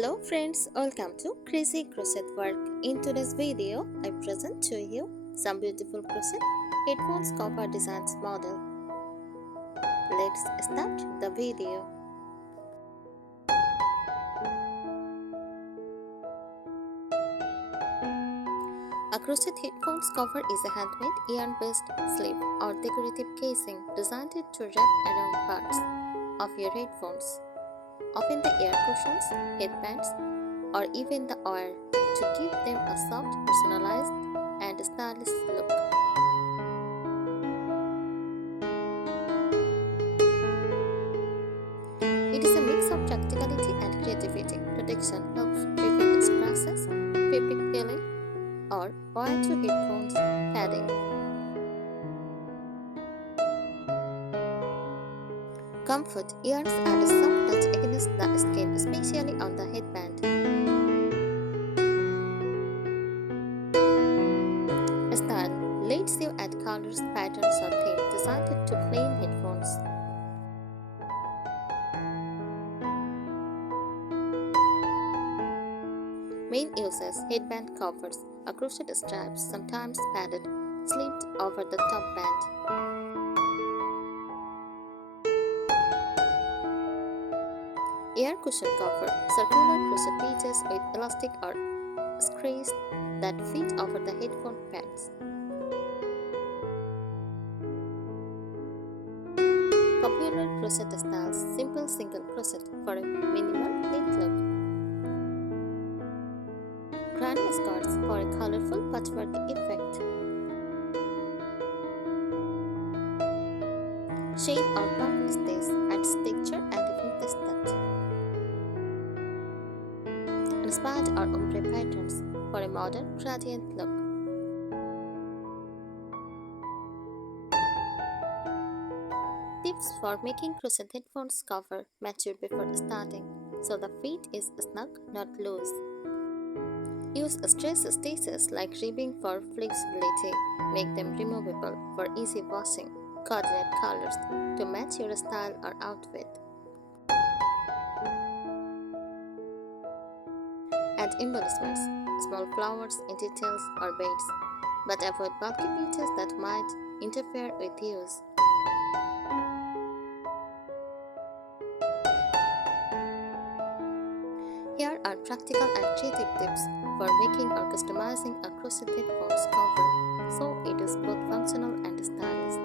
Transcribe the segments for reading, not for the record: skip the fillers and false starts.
Hello friends, welcome to Crazy Crochet Work. In today's video, I present to you some beautiful crochet headphones cover designs model. Let's start the video. A crochet headphones cover is a handmade yarn-based sleeve or decorative casing designed to wrap around parts of your headphones, often the ear cushions, headbands, or even the wire, to give them a soft, personalized, and stylish look. It is a mix of practicality and creativity. Protection helps prevent scratches, fabric peeling, or wire to headphones padding. Comfort, yarns add a soft touch against the skin, especially on the headband. Style, lets you add colors, patterns, or themes designed to plain headphones. Main uses: headband covers, a crochet stripes, sometimes padded, slipped over the top band. Ear cushion cover, circular crochet pieces with elastic or screws that fit over the headphone pads. Popular crochet styles: simple single crochet for a minimal neat look. Granny skirts for a colorful patchwork effect. Shade or puff stays adds texture and a vintage touch. Inspired or ombre patterns for a modern gradient look. Tips for making crochet headphones cover: mature before starting, so the fit is snug, not loose. Use stress stitches like ribbing for flexibility. Make them removable for easy washing. Coordinate colors to match your style or outfit. Add embellishments, small flowers in details or beads, but avoid bulky pieces that might interfere with use. Here are practical and creative tips for making or customizing a crochet headphones cover so it is both functional and stylish.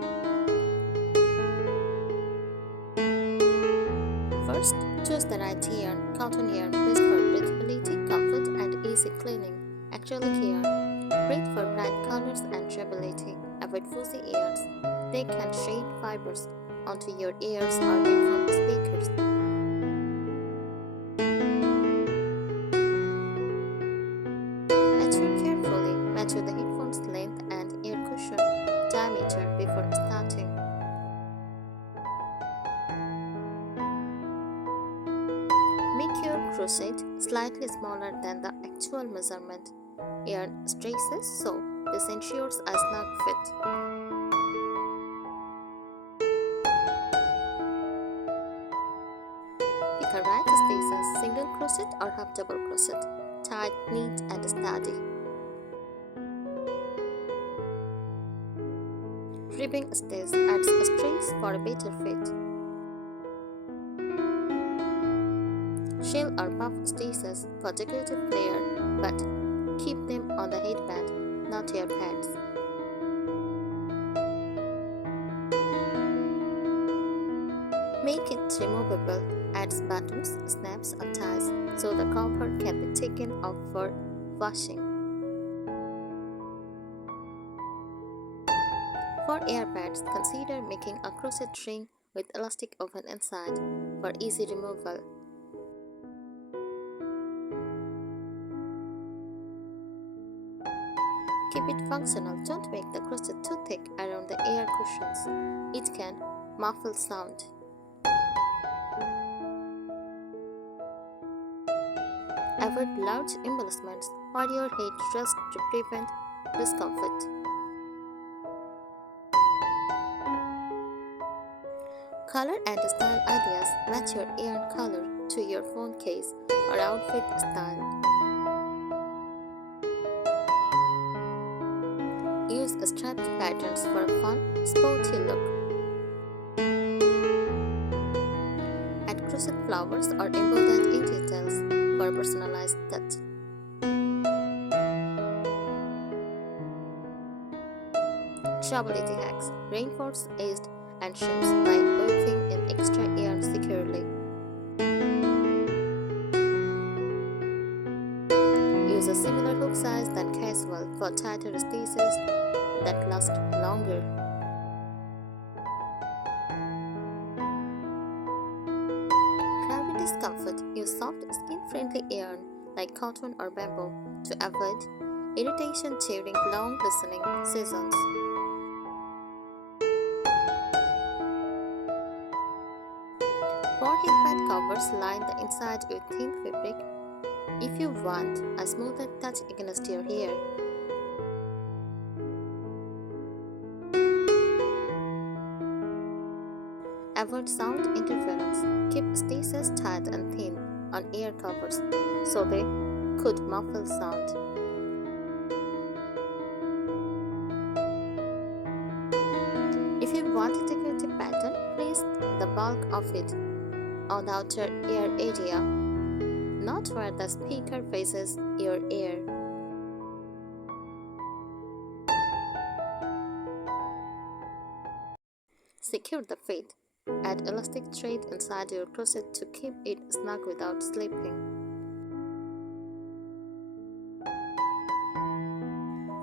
First, choose the right yarn. Cotton yarn best for breathability, comfort, and easy cleaning. Acrylic yarn great for bright colors and durability. Avoid fuzzy yarns; they can shade fibers onto your ears or headphone speakers. Measure the headphones length and ear cushion diameter before starting. Make your crochet slightly smaller than the actual measurement. Yarn stretches so this ensures a snug fit. Pick a right stitches, single crochet or half double crochet. Tight, neat, and steady. Ribbing stitch adds a strings for a better fit. Shell or puff stitches for decorative flair, but keep them on the headband, not your pads. Make it removable, adds buttons, snaps, or ties, so the cover can be taken off for washing. For ear pads, consider making a crochet ring with elastic woven inside for easy removal. Keep it functional. Don't make the crochet too thick around the ear cushions. It can muffle sound. Avoid large embellishments or your head rests to prevent discomfort. Color and style ideas: match your yarn color to your phone case or outfit style. Use strapped patterns for a fun, sporty look. Add crochet flowers or embroidered details for a personalized touch. Travelity hacks: reinforce edged and shims by weaving in extra yarn securely. Use a similar hook size than casual for tighter stitches that last longer. Travel discomfort: use soft, skin-friendly yarn like cotton or bamboo to avoid irritation during long listening seasons. For headband covers, line the inside with thin fabric if you want a smoother touch against your hair. Avoid sound interference. Keep stitches tight and thin on ear covers so they could muffle sound. If you want a decorative pattern, place the bulk of it on the outer ear area, not where the speaker faces your ear. Secure the feet. Add elastic thread inside your crochet to keep it snug without slipping.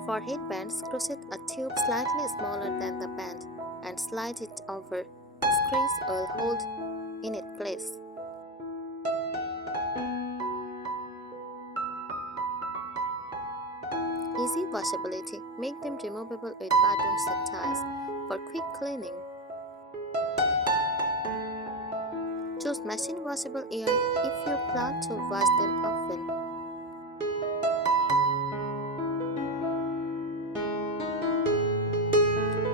For headbands, crochet a tube slightly smaller than the band and slide it over. Screws will hold in its place. Easy washability: make them removable with buttons and ties for quick cleaning. Choose machine washable yarn if you plan to wash them often.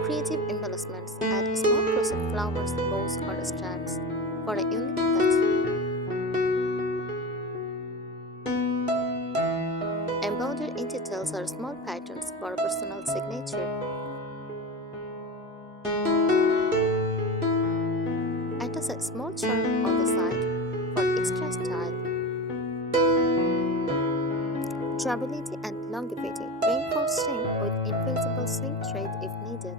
Creative embellishments: add small crochet flowers, bows, or straps for a unique touch. Embroidered details or small patterns for a personal signature. Attach a small charm on the side for extra style. Durability and longevity: reinforced string with invisible swing thread if needed.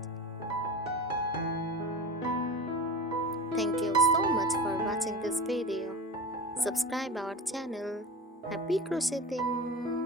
Thank you so much for watching this video. Subscribe our channel. Happy crocheting!